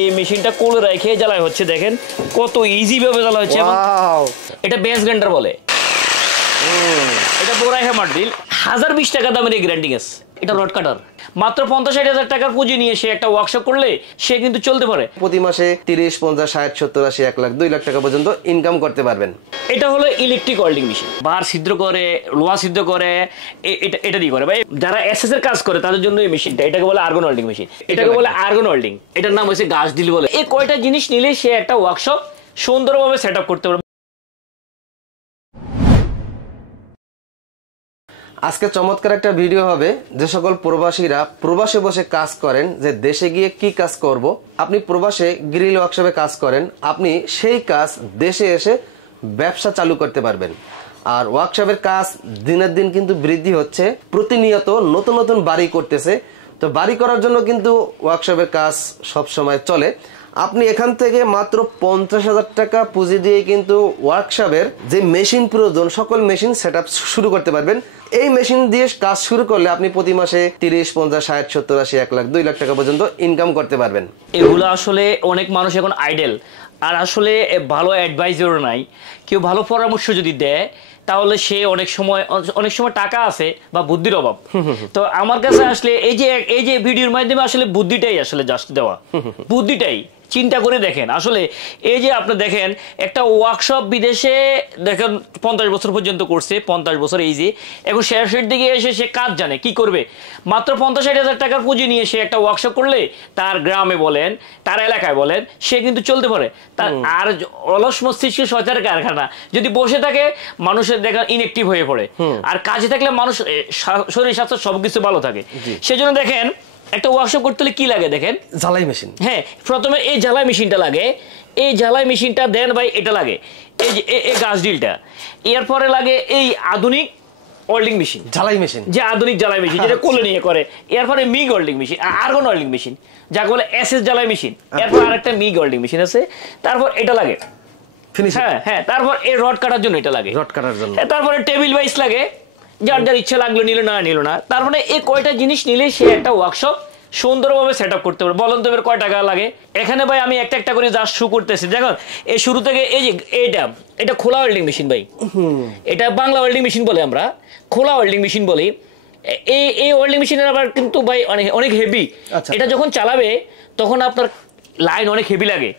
এই মেশিনটা কোলে রেখে জ্বালায় হচ্ছে দেখেন কত ইজি ভাবে জ্বালা হচ্ছে। এটা বেস গ্রাইন্ডার বলে, এটা বোরাই হ্যামার ড্রিল। 1020 টাকা দামের এই গ্রাইন্ডিং আছে। এটা রড কাটার মাত্র 50-60 টাকার পুঁজি নিয়ে সে একটা ওয়ার্কশপ করলে সে কিন্তু চলতে পারে। প্রতি মাসে 30, 50, 60, 70, 80, 1 লাখ 2 লাখ টাকা পর্যন্ত ইনকাম করতে পারবেন। এটা হলো ইলেকট্রিক ওয়েল্ডিং মেশিন। বার ছিদ্র করে, লোহা ছিদ্র করে, এটা দিয়ে করে ভাই। যারা এসএস এর কাজ করে তাদের জন্য এই মেশিনটা, এটাকে বলে আর্গন ওয়েল্ডিং মেশিন। এটাকে বলে আর্গন ওয়েল্ডিং, এটার নাম হচ্ছে গাছ ডিল বলে। এই কয়টা জিনিস নিলে সে একটা ওয়ার্কশপ সুন্দরভাবে সেট আপ করতে পারবে। আজকে চমৎকার একটা ভিডিও হবে যে সকল প্রবাসীরা প্রবাসে বসে কাজ করেন, যে দেশে গিয়ে কি কাজ করব। আপনি প্রবাসে গ্রিল ওয়ার্কশপে কাজ করেন, আপনি সেই কাজ দেশে এসে ব্যবসা চালু করতে পারবেন। আর ওয়ার্কশপের কাজ দিনের দিন কিন্তু বৃদ্ধি হচ্ছে, প্রতিনিয়ত নতুন নতুন বাড়ি করতেছে। তো বাড়ি করার জন্য কিন্তু ওয়ার্কশপের কাজ সব সময় চলে। আপনি এখান থেকে মাত্র 50,000 টাকা পুঁজি দিয়ে কিন্তু ওয়ার্কশপের যে মেশিন প্রয়োজন সকল মেশিন সেটআপ শুরু করতে পারবেন। এই মেশিন দিয়ে কাজ শুরু করলে আপনি প্রতি মাসে 30, 50, 60, 70, 80, 1 লাখ 2 লাখ টাকা পর্যন্ত ইনকাম করতে পারবেন। এগুলো আসলে অনেক মানুষ এখন আইডেল, আর আসলে ভালো অ্যাডভাইজারও নাই। কেউ ভালো পরামর্শ যদি দেয় তাহলে সে অনেক সময় টাকা আছে বা বুদ্ধির অভাব। তো আমার কাছে আসলে এই যে ভিডিওর মাধ্যমে আসলে বুদ্ধিটাই আসলে জাস্ট দেওয়া, বুদ্ধিটাই চিন্তা করে দেখেন। আসলে এই যে আপনি দেখেন একটা ওয়ার্কশপ বিদেশে দেখেন 50 বছর পর্যন্ত করছে, 50 বছর এই যে এখন শেষের দিকে এসে সে কাজ জানে কি করবে। মাত্র 50-60 টাকার পুঁজি নিয়ে সে একটা ওয়ার্কশপ করলে তার গ্রামে বলেন, তার এলাকায় বলেন, সে কিন্তু চলতে পারে। তার আর অলস মস্তিষ্কে শয়তানের কারখানা যদি বসে থাকে মানুষের দেখা ইনঅ্যাক্টিভ হয়ে পড়ে। আর কাজে থাকলে মানুষ শরীর স্বাস্থ্য সবকিছু ভালো থাকে। সেজন্য দেখেন একটা ওয়ার্কশপ করতে হলে কি লাগে দেখেন, ঝালাই মেশিন। হ্যাঁ, প্রথমে এই ঝালাই মেশিনটা লাগে, এই ঝালাই মেশিনটা দেন ভাই, এটা লাগে এই যে এই গাছ ডিলটা। এরপরে লাগে এই আধুনিক ওয়েল্ডিং মেশিন, ঝালাই মেশিন, যে আধুনিক ঝালাই মেশিন যেটা কোলে নিয়ে করে। এরপরে MiG welding machine, argon welding machine যাকে বলে এসএস ঝালাই মেশিন। এরপর আরেকটা মিগ ওয়েল্ডিং মেশিন আছে। তারপর এটা লাগে হ্যাঁ, তারপর এই রড কাটার জন্য এটা লাগে, রড কাটার জন্য। তারপরে টেবিল বাইস লাগে, যার যার ইচ্ছা লাগলো নিল না। তার মানে এই কয়টা জিনিস নিলে সে একটা ওয়ার্কশপ সুন্দরভাবে সেট আপ করতে পারে। বলুন তো এর কয় টাকা লাগে? এখানে ভাই আমি একটা করে যা শুরু করতেছি দেখুন। এই শুরু থেকে এই যে এটা খোলা ওয়েল্ডিং মেশিন ভাই, এটা বাংলা ওয়েল্ডিং মেশিন বলে, আমরা খোলা ওয়েল্ডিং মেশিন বলি। এই ওয়েল্ডিং মেশিনের আবার কিন্তু ভাই অনেক হেভি। এটা যখন চালাবে তখন আপনার লাইন অনেক হেভি লাগে।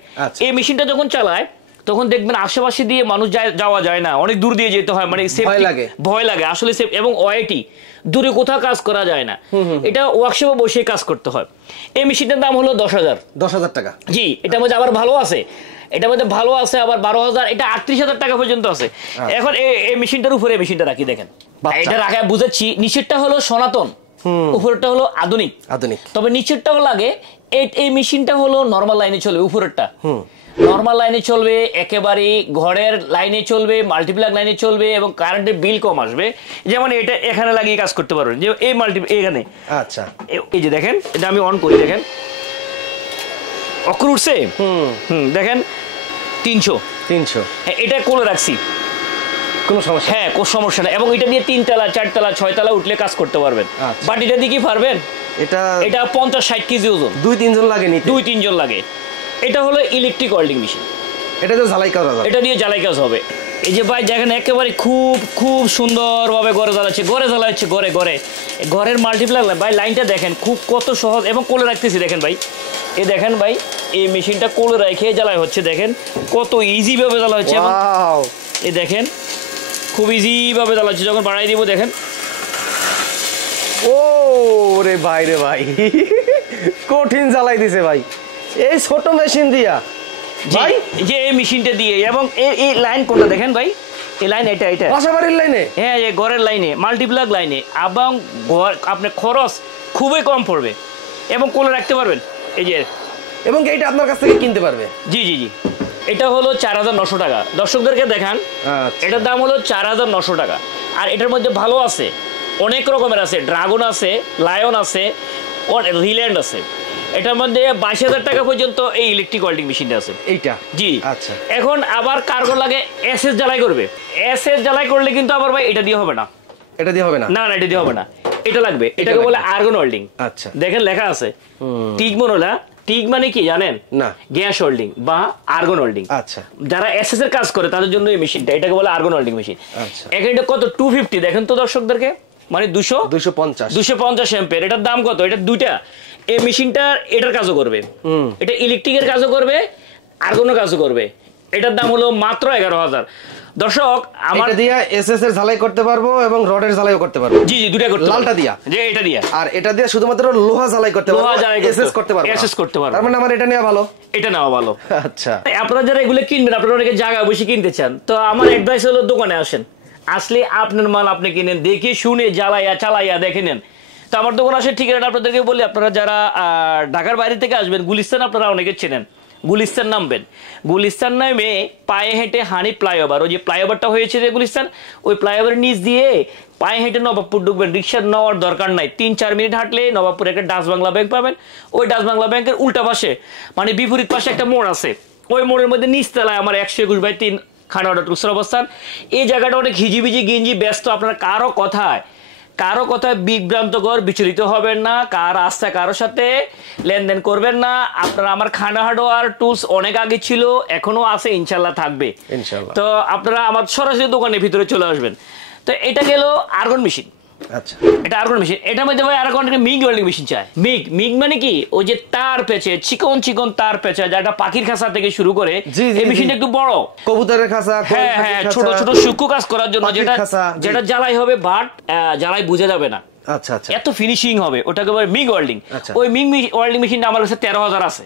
এই মেশিনটা যখন চালায় তখন দেখবেন আশেপাশে দিয়ে মানুষ যাওয়া যায় না, অনেক দূর দিয়ে যেতে হয়, মানে ভয় লাগে আসলে। এবং ওয়াইটি দূরে কোথাও কাজ করা যায় না, এটা ওয়ার্কশপে বসে কাজ করতে হয়। এই মেশিনটার দাম হলো 10,000 টাকা। জি, এটার মধ্যে আবার ভালো আছে, এটার মধ্যে ভালো আছে আবার 12,000, এটা 38,000 টাকা পর্যন্ত আছে। এখন এই মেশিনটার উপরে মেশিনটা রাখি দেখেন, এটা রাখা বুঝাচ্ছি। নিচেরটা হলো সনাতন, উপরেরটা হলো আধুনিক। তবে নিচেরটাও লাগে। এই মেশিনটা হলো নরমাল লাইনে চলবে, উপরেরটা নরমাল লাইনে চলবে, একেবারে ঘরের লাইনে চলবে, মাল্টিপ্লাগ লাইনে চলবে এবং কারেন্টের বিল কম আসবে। যেমন এটা এখানে লাগিয়ে কাজ করতে পারবেন, যে এই এখানে। আচ্ছা, এই যে দেখেন, এটা আমি অন করি, দেখেন অক্ষর উঠছে। দেখেন 300। এটা কোলে রাখছি, কোনো সমস্যা? হ্যাঁ, কোনো সমস্যা না। এবং এটা দিয়ে 3 তলা 4 তলা 6 তলা উঠলে কাজ করতে পারবেন। বাট এটা দিয়ে কি পারবেন? এটা 50-60 কেজি ওজন, 2-3 জন লাগে, 2-3 জন লাগে। এটা হলো ইলেকট্রিক ওয়েল্ডিং মেশিন, এটা দিয়ে ঝালাই কাজ হবে, এটা দিয়ে ঝালাই কাজ হবে। এই যে ভাই দেখেন একেবারে খুব সুন্দরভাবে ঘরে জ্বালাচ্ছে, ঘরের মাল্টিপ্লাগ ভাই লাইনটা দেখেন কত সহজ এবং কোলে রাখতেছি। দেখেন ভাই, এই দেখেন ভাই, এই মেশিনটা কোলে রেখে জ্বালাই হচ্ছে, দেখেন কত ইজি ভাবে জ্বালা হচ্ছে। এই দেখেন খুব ইজি ভাবে জ্বালাচ্ছে। যখন বাড়াই দিব দেখেন, ও রে ভাই কঠিন জ্বালাই দিছে ভাই এই ছোট মেশিন দিয়া ভাই, যে এই মেশিনটা দিয়ে। এবং এই লাইন কোনটা দেখেন ভাই, এই লাইন এটা বাসাবাড়ির লাইনে, হ্যাঁ, এই ঘরের লাইনে, মাল্টিপ্লাগ লাইনে। এবং আপনার খরচ খুবই কম পড়বে এবং কোলে রাখতে পারবেন। এই যে, এবং এইটা আপনার কাছ থেকে কিনতে পারবে। জি, এটা হলো 4,900 টাকা। দর্শকদেরকে দেখান, এটার দাম হলো 4,900 টাকা। আর এটার মধ্যে ভালো আছে, অনেক রকমের আছে, ড্রাগন আছে, লায়ন আছে, রিল্যান্ড আছে। এটার মধ্যে 22,000 টাকা পর্যন্ত এই ইলেকট্রিক ওয়েল্ডিং মেশিনটা আছে এইটা। জি, আচ্ছা। এখন আবার কার্গো লাগে, এসএস জ্বালাই করবে। এসএস জ্বালাই করলে কিন্তু আবার ভাই এটা দিয়ে হবে না, না, এটা দিয়ে হবে না, এটা লাগবে। এটাকে বলে আর্গন ওয়েল্ডিং। আচ্ছা, দেখেন লেখা আছে টিগমোনোলা টিক মানে কি জানেন? না। গ্যাস ওয়েল্ডিং বা আর্গন ওয়েল্ডিং। আচ্ছা। যারা এসএস এর কাজ করে তাদের জন্য এই মেশিনটা, এটাকে বলে আর্গন ওয়েল্ডিং মেশিন। আচ্ছা। এটা কত? 250 দেখেন তো দর্শকদেরকে, মানে 250 অ্যাম্পিয়ার। এটার দাম কত? এটা দুইটা। এই মেশিনটা এটার কাজও করবে, এটা ইলেকট্রিকের কাজও করবে, আর্গনের কাজও করবে। এটার দাম হলো মাত্র 11,000। দর্শক আমার এটা দিয়া এসএস এর ঝালাই করতে পারবো এবং রডের ঝালাইও করতে পারবো। জি দুটো করতে পারবো। লালটা দিয়া, যে এটা দিয়া, আর এটা দিয়া শুধুমাত্র লোহা ঝালাই করতে পারবো, এসএস করতে পারবো। এসএস করতে পারবো। তার মানে আমার এটা নেওয়া ভালো। এটা নেওয়া ভালো। আচ্ছা। আপনারা যারা এগুলো কিনবেন, আপনারা অনেকে জায়গা বসে কিনতে চান, তো আমার অ্যাডভাইস হলো দোকানে আসেন, আসলে আপনার মাল আপনি কিনেন, দেখে শুনে জ্বালাইয়া চালাইয়া দেখে নেন। তো আমার দোকান আসে ঠিকানা আপনাদেরকে বলি, আপনারা যারা ঢাকার বাইরে থেকে আসবেন, গুলিস্তান আপনারা অনেকে চেনেন, গুলিস্তান নামবেন। গুলিস্তান নামে পায়ে হেঁটে হানি ফ্লাইওভার, ওই যে ফ্লাইওভারটা হয়েছে যে গুলিস্তান, ওই ফ্লাইওভারের নিচ দিয়ে পায়ে হেঁটে নবাবপুর ঢুকবেন। রিক্সা নেওয়ার দরকার নাই, 3-4 মিনিট হাঁটলে নবাবপুরে একটা ডাচ বাংলা ব্যাংক পাবেন। ওই ডাচ বাংলা ব্যাংকের উল্টা পাশে, মানে বিপরীত পাশে একটা মোড় আছে, ওই মোড়ের মধ্যে নিচতলায় আমার 121/3 খানাওয়াটা টুকসের অবস্থান। এই জায়গাটা অনেক হিজিবিজি গিঞ্জি ব্যস্ত। আপনার কারো কথায় বিভ্রান্তকর বিচলিত হবেন না, কার রাস্তায় কারোর সাথে লেনদেন করবেন না। আপনারা আমার খানা হার্ডওয়্যার টুলস অনেক আগে ছিল, এখনো আছে, ইনশাল্লাহ থাকবে ইনশাল্লাহ। তো আপনারা আমার সরাসরি দোকানের ভিতরে চলে আসবেন। তো এটা গেল আর্গন মেশিন। আচ্ছা, এটা আর্গন মেশিন। এটার মধ্যে ভাই আরেকটা মিগ ওয়েল্ডিং মেশিন চায়। মিগ মানে কি? ওই যে তার পেঁচে, চিকন চিকন তার পেঁচে, যেটা পাখির খাঁচা থেকে শুরু করে, এই মেশিনটা একটু বড়, কবুতরের খাঁচা, হ্যাঁ ছোট ছোট সূক্ষ্ম কাজ করার জন্য, যেটা জ্বালাই হবে বাট জ্বালাই বুঝে যাবে না। আচ্ছা আচ্ছা, এত ফিনিশিং হবে, ওটাকে বলে মিগ ওয়েল্ডিং। ওই মিগ ওয়েল্ডিং মেশিনটা আমার কাছে 13,000 আছে,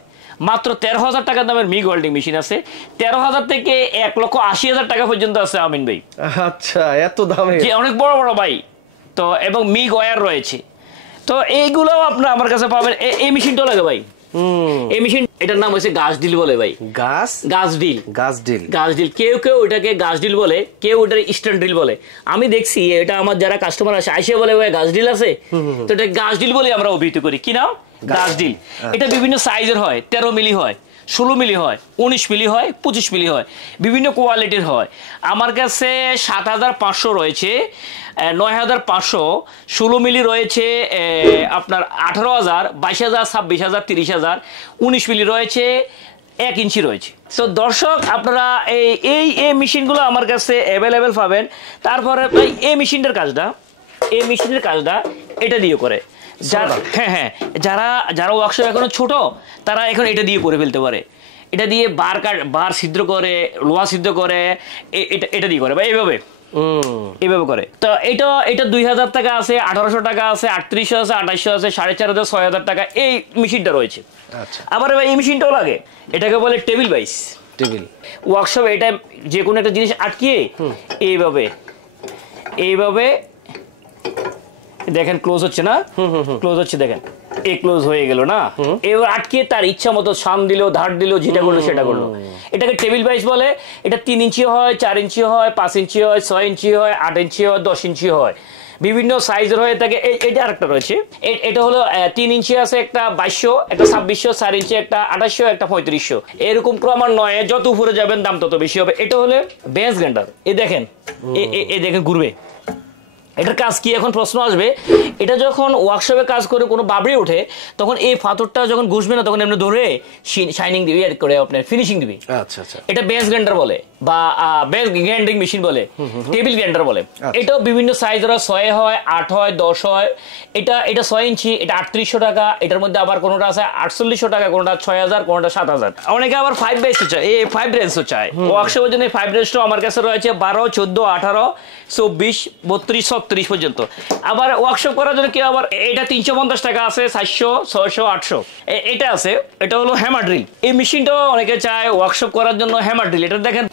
মাত্র 13,000 টাকার দামের মিগ ওয়েল্ডিং মেশিন আছে। 13,000 থেকে 1,80,000 টাকা পর্যন্ত আছে আমিন ভাই। আচ্ছা, এত দামে? যে অনেক বড় বড় ভাই। তো এবং মিগ ওয়্যার রয়েছে, তো এইগুলো আপনার আমার কাছে পাবেন। এই মেশিনটাও লাগে ভাই, এই মেশিন, এটার নাম হচ্ছে গাছ ডিল বলে ভাই। গাছ ডিল। কেউ এটাকে গাছ ডিল বলে, কেউ ওটা স্ট্যান্ড ডিল বলে। আমি দেখছি এটা আমার যারা কাস্টমার আসে বলে ভাই গাছ ডিল আছে, তো এটা গাছ ডিল বলে আমরা অভিহিত করি। কি নাম? গাছ ডিল। এটা বিভিন্ন সাইজের হয়, 13 মিলি হয়, 16 মিলি হয়, 19 মিলি হয়, 25 মিলি হয়, বিভিন্ন কোয়ালিটির হয়। আমার কাছে 7,500 রয়েছে, 9,500, 16 মিলি রয়েছে আপনার 18,000, 22,000, 26,000, 30,000, 19 মিলি রয়েছে, 1 ইঞ্চি রয়েছে। তো দর্শক আপনারা এই মেশিনগুলো আমার কাছে অ্যাভেলেবেল পাবেন। তারপরে এই মেশিনের কাজটা এটা দিয়ে করে, হ্যাঁ যারা ওয়ার্কশপ এখনো ছোট, তারা এখন এটা দিয়ে করে ফেলতে পারে। এটা দিয়ে বার ছিদ্র করে, লোহা ছিদ্র করে, এটা দিয়ে করে বা এইভাবে করে। তো এটা 2,000 টাকা আছে, 1,800 টাকা আছে, 3,800 আছে, 2,800 আছে, 4,500, 6,000 টাকা এই মেশিনটা রয়েছে। আবার এই মেশিনটাও লাগে, এটাকে বলে টেবিল বাইস। ওয়ার্কশপ এটা যে কোনো একটা জিনিস আটকিয়ে এইভাবে দেখেন ক্লোজ হচ্ছে না, ক্লোজ হচ্ছে, দেখেন এই ক্লোজ হয়ে গেল না, এবার আটকে তার ইচ্ছা মতো সাম দিল, ধার দিল, যেটা করলো সেটা করলো। এটাকে টেবিল বাইস বলে। এটা 3 ইঞ্চি হয়, 4 ইঞ্চি হয়, 5 ইঞ্চি হয়, 6 ইঞ্চি হয়, 8 ইঞ্চি হয়, 10 ইঞ্চি হয়, বিভিন্ন সাইজের হয়ে থাকে। এটা আরেকটা রয়েছে, এটা হলো 3 ইঞ্চি আছে, একটা 2200, একটা 2600, 4 ইঞ্চি একটা 2800, একটা 3500, এরকম ক্রমান্বয়ে যত উপরে যাবেন দাম তত বেশি হবে। এটা হলো বেঞ্চ গ্রাইন্ডার। এই দেখেন ঘুরবে। এটার কাজ কি? এখন প্রশ্ন আসবে, এটা যখন ওয়ার্কশপে কাজ করে কোনো বাবরি ওঠে, তখন এই পাথরটা যখন ঘুষবে না, তখন এমনি ধরে শাইনিং দিবি, এর করে আপনার ফিনিশিং দিবি। আচ্ছা আচ্ছা, এটা বেঞ্চ গ্রাইন্ডার বলে বা বেঞ্চ গ্রাইন্ডিং মেশিন বলে, টেবিল গ্রাইন্ডার বলে। এটাও বিভিন্ন সাইজের হয়, 6 হয়, 8 হয়, 10 হয়। এটা 6 ইঞ্চি, এটা 3800 টাকা। এটার মধ্যে আবার কোনোটা আছে 4800 টাকা, কোনোটা 6,000, কোনোটা 7,000। অনেকে আবার 5 বেসও চায়, 5 রেঞ্জও চায়। ওয়ার্কশপের জন্য 5 রেঞ্জটাও আমার কাছে রয়েছে, 12, 14, 18, 24, 32, 36 পর্যন্ত। আবার ওয়ার্কশপ করার জন্য কি আবার এটা 350 টাকা আছে, 400, 600, 800 এটা আছে। এটা হলো হ্যামার ড্রিল। এই মেশিনটাও অনেকে চায় ওয়ার্কশপ করার জন্য হ্যামার ড্রিল। এটা দেখেন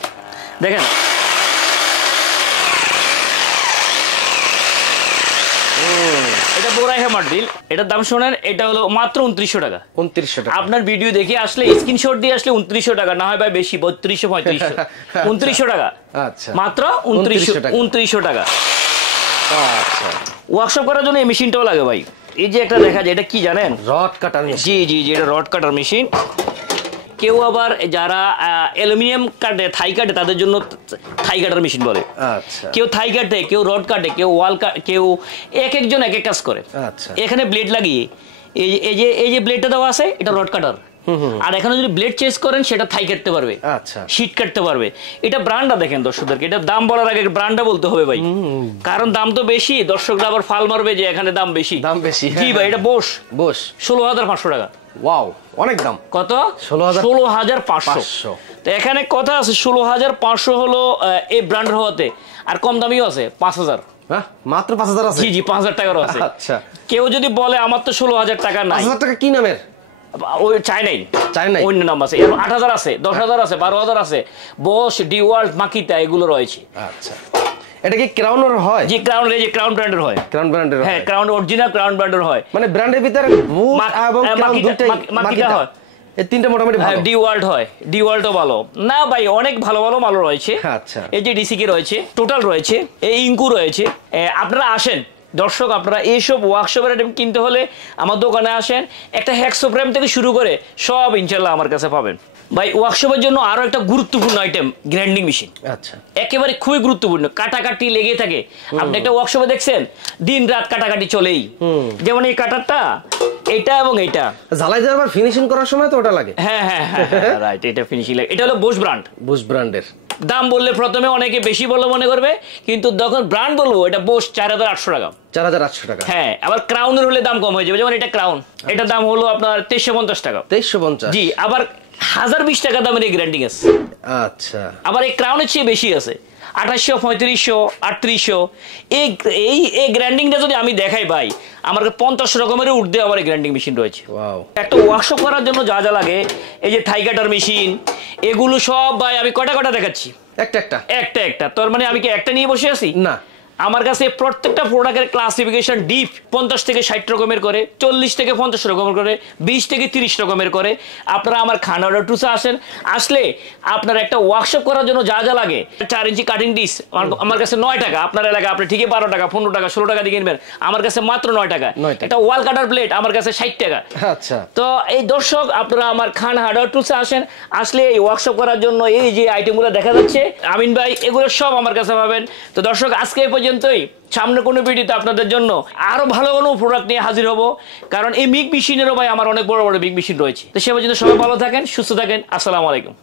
এটা বড় হ্যামার ড্রিল। এটার দাম শোনেন, এটা হলো মাত্র 2,900 টাকা। 2,900 টাকা। আপনার ভিডিও দেখে আসলে, স্ক্রিনশট দিয়ে আসলে 2,900 টাকা, না হয় ভাই বেশি 3200, 3500, 2,900 টাকা। আচ্ছা, মাত্র 2,900 টাকা। আচ্ছা, ওয়ার্কশপ করার জন্য এই মেশিনটাও লাগে ভাই। এই যে একটা দেখা যায়, এটা কি জানেন? রড কাটার মেশিন। জি এটা রড কাটার মেশিন। কেউ আবার যারা অ্যালুমিনিয়াম কাটে, থাই কাটে, তাদের জন্য থাই কাটার মেশিন বলে। আচ্ছা, কেউ থাই কাটে, কেউ রড কাটে, কেউ ওয়াল কাটে, কেউ একজন এক কাজ করে। আচ্ছা, এখানে ব্লেড লাগিয়ে এই যে ব্লেডটা দেওয়া আছে, এটা রড কাটার। আর এখানে যদি ব্লেড চেঞ্জ করেন সেটা থাই কাটতে পারবে, আচ্ছা শীট কাটতে পারবে। এটা ব্র্যান্ডটা দেখেন দর্শকদেরকে, এটা দাম বলার আগে ব্র্যান্ডটা বলতে হবে ভাই, কারণ দাম তো বেশি, দর্শকরা আবার ফাল মারবে যে এখানে দাম বেশি। জি ভাই, এটা বোস 16,500 টাকা। ওয়াও, অনেক দাম। কত? 16,500। তো এখানে কথা আছে 16,500 হলো এই ব্র্যান্ডের হওয়াতে, আর কম দামিও আছে 5,000। মাত্র 5,000 আছে? জি জি, 5,000 টাকারও আছে। আচ্ছা, কেউ যদি বলে আমার তো 16,000 টাকা নাই, 5,000 টাকা কি নামের? ওই চাই নাই, অন্য নাম আছে, 8,000 আছে, 10,000 আছে, 12,000 আছে, বস, ডি ওয়ার্ল্ড, মাকিতা, এগুলো রয়েছে। আচ্ছা, এটা কি ক্রাউনের হয়? জি, ক্রাউন, এই যে ক্রাউন ব্র্যান্ডের হয়। ক্রাউন ব্র্যান্ডের হয়? হ্যাঁ, ক্রাউন অরিজিনাল ক্রাউন ব্র্যান্ডের হয়। মানে ব্র্যান্ডের ভিতরে বুট এবং ক্রাউন দুটোই মাকিতা হয়। এই তিনটা মোটামুটি ভালো। ডি ওয়ার্ল্ড হয়, ডি ওয়ার্ল্ডও ভালো না ভাই, অনেক ভালো ভালো মাল রয়েছে। আচ্ছা, এই যে ডিসিকে রয়েছে, টোটাল রয়েছে, এই ইঙ্কু রয়েছে। আপনারা আসেন দর্শক, আপনারা এইসব ওয়ার্কশপের আইটেম কিনতে হলে আমার দোকানে আসেন, একটা হ্যাকসো ফ্রেম থেকে শুরু করে সব ইনশাল্লাহ আমার কাছে পাবেন। ভাই ওয়ার্কশপের জন্য আরো একটা গুরুত্বপূর্ণ আইটেম গ্রাইন্ডিং মেশিন। আচ্ছা, একেবারে খুবই গুরুত্বপূর্ণ, কাটাকাটি লেগে থাকে। আপনি একটা ওয়ার্কশপে দেখছেন দিন রাত কাটাকাটি চলেই, যেমন এই কাটারটা, এটা এবং এটা ঝালাই দেওয়ার ফিনিশিং করার সময় তো ওটা লাগে। হ্যাঁ হ্যাঁ হ্যাঁ রাইট, এটা ফিনিশিং লাগে। এটা হলো বোস ব্র্যান্ড, বোস ব্র্যান্ডের। দাম বললে প্রথমে অনেকে বেশি বলে মনে করবে, কিন্তু যখন ব্র্যান্ড বলবো এটা বোস 4,800 টাকা। 4,800 টাকা? হ্যাঁ, আবার ক্রাউনের হলে দাম কম হয়ে যাবে, যেমন এটা ক্রাউন, এটার দাম হলো আপনার 2350 টাকা। 2350? জি। আবার 1020 টাকা দামের এই গ্রাইন্ডিং আছে। আচ্ছা, আবার এই ক্রাউনের চেয়ে বেশি আছে, 2800, 3500, 3800। এই গ্রাইন্ডিংটা যদি আমি দেখাই ভাই, আমার 50 রকমের ঊর্ধ্বে আবার এই গ্রাইন্ডিং মেশিন রয়েছে। একটা ওয়ার্কশপ করার জন্য যা যা লাগে, এই যে থাই কাটার মেশিন, এগুলো সব ভাই আমি কটা দেখাচ্ছি, একটা। তোর মানে আমি কি একটা নিয়ে বসে আছি? না, আমার কাছে প্রত্যেকটা প্রোডাক্টের ক্লাসিফিকেশন ডিপ 50 থেকে 60 রকমের করে, 40 থেকে 50 রকমের করে, 20 থেকে 30 রকমের করে। আপনারা আমার খান অর্ডার টুসে আসেন, আসলে আপনার একটা ওয়ার্কশপ করার জন্য যা যা লাগে, 4 ইঞ্চি কাটিং ডিস আমার কাছে 9 টাকা, আপনার এলাকায় আপনি ঠিকই 12 টাকা, 15 টাকা, 16 টাকা দিয়ে কিনবেন, আমার কাছে মাত্র 9 টাকা। একটা ওয়াল কাটার প্লেট আমার কাছে 60 টাকা। আচ্ছা, তো এই দর্শক আপনারা আমার খান হার্ডওয়্যার টুলসে আসেন, আসলে এই ওয়ার্কশপ করার জন্য এই যে আইটেমগুলো দেখা যাচ্ছে আমিন ভাই, এগুলো সব আমার কাছে পাবেন। তো দর্শক আজকে এই পর্যন্তই, সামনে কোনো ভিডিওতে আপনাদের জন্য আরো ভালো কোনো প্রোডাক্ট নিয়ে হাজির হব, কারণ এই মিগ মেশিনেরও ভাই আমার অনেক বড় বড় মিগ মেশিন রয়েছে। তো সে পর্যন্ত সবাই ভালো থাকেন, সুস্থ থাকেন, আসসালামু আলাইকুম।